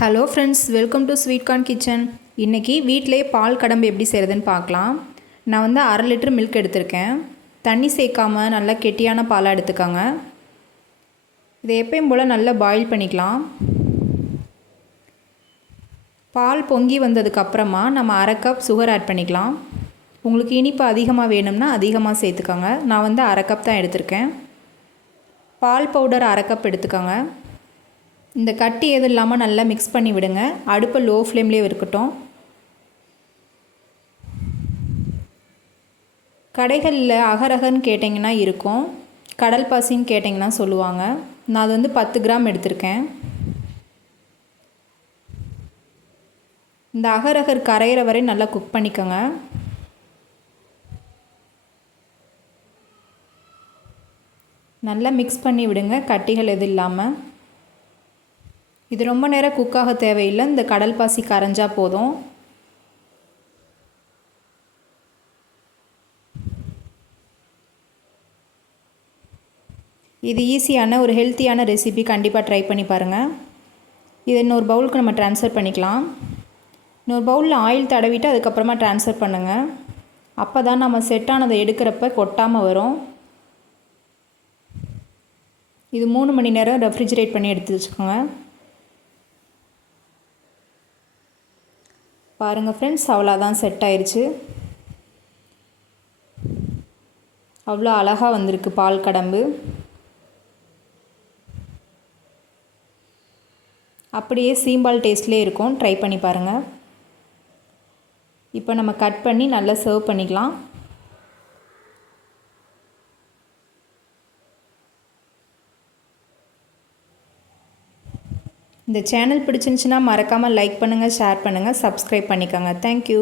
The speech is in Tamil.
Hello friends, welcome to sweet corn kitchen. இன்றைக்கி வீட்டிலே பால் கடம்பு எப்படி செய்கிறதுன்னு பார்க்கலாம். நான் வந்து 1/2 லிட்டர் மில்க் எடுத்திருக்கேன். தண்ணி சேர்க்காமல் நல்லா கெட்டியான பாலாக எடுத்துக்கோங்க. இதை எப்பயும் போல் நல்லா பாயில் பண்ணிக்கலாம். பால் பொங்கி வந்ததுக்கப்புறமா நம்ம 1/2 கப் சுகர் ஆட் பண்ணிக்கலாம். உங்களுக்கு இனிப்பு அதிகமாக வேணும்னா அதிகமாக சேர்த்துக்கோங்க. நான் வந்து 1/2 கப் தான் எடுத்திருக்கேன். பால் பவுடர் 1/2 கப் எடுத்துக்கோங்க. இந்த கட்டி எதுவும் இல்லாமல் நல்லா மிக்ஸ் பண்ணி விடுங்க. அடுப்பை லோ ஃப்ளேம்லேயே இருக்கட்டும். கடைகளில் அகரகன்னு கேட்டிங்கன்னா இருக்கும், கடல் பாசின்னு கேட்டிங்கன்னா சொல்லுவாங்க. நான் அது வந்து 10 கிராம் எடுத்திருக்கேன். இந்த அகரகர் கரையிற வரை நல்லா குக் பண்ணிக்கோங்க. நல்லா மிக்ஸ் பண்ணி விடுங்க, கட்டிகள் எதுவும் இல்லாமல். இது ரொம்ப நேரம் குக்காக தேவையில்லை, இந்த கடல் பாசி கரைஞ்சா போதும். இது ஈஸியான ஒரு ஹெல்த்தியான ரெசிபி, கண்டிப்பாக ட்ரை பண்ணி பாருங்கள். இதை இன்னொரு பவுலுக்கு நம்ம ட்ரான்ஸ்ஃபர் பண்ணிக்கலாம். இன்னொரு பவுலில் ஆயில் தடவிட்டு அதுக்கப்புறமா ட்ரான்ஸ்ஃபர் பண்ணுங்கள். அப்போ தான் நம்ம செட்டானதை எடுக்கிறப்ப கொட்டாமல் வரும். இது 3 மணி நேரம் ரெஃப்ரிஜரேட் பண்ணி எடுத்து வச்சுக்கோங்க. பாருங்கள் ஃப்ரெண்ட்ஸ், அவ்வளோதான், செட் ஆயிடுச்சு. அவ்வளோ அழகாக வந்திருக்கு பால் கடம்பு. அப்படியே சீம்பால் டேஸ்ட்லேயே இருக்கும், ட்ரை பண்ணி பாருங்கள். இப்போ நம்ம கட் பண்ணி நல்லா சர்வ் பண்ணிக்கலாம். இந்த சேனல் பிடிச்சிருந்துச்சுன்னா மறக்காமல் லைக் பண்ணுங்கள், ஷேர் பண்ணுங்கள், சப்ஸ்கிரைப் பண்ணிக்கோங்க. தேங்க்யூ.